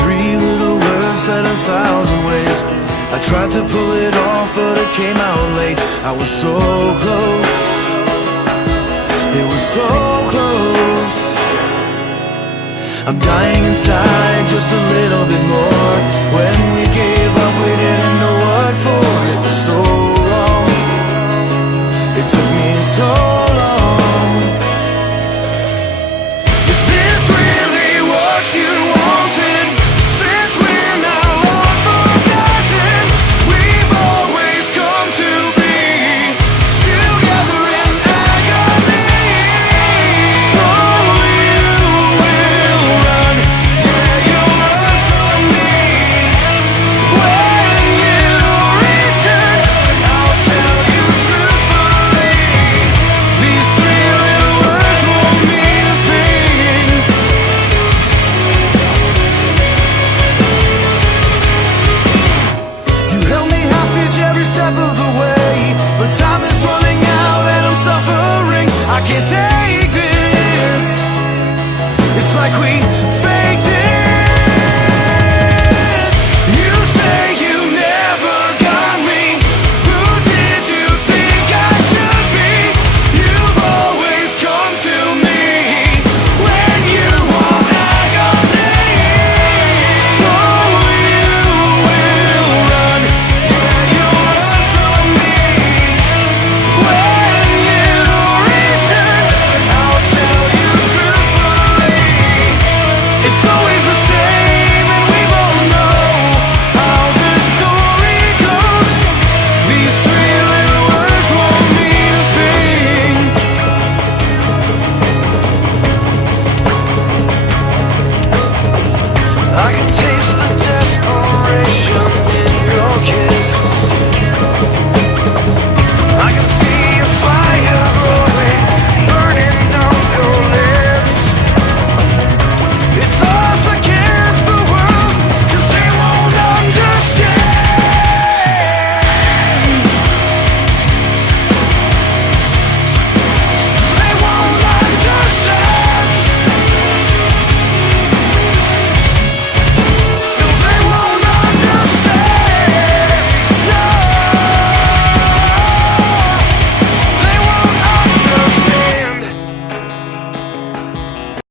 three little words said 1,000 ways. I tried to pull it off, but it came out late. I was so close, it was so close. I'm dying inside just a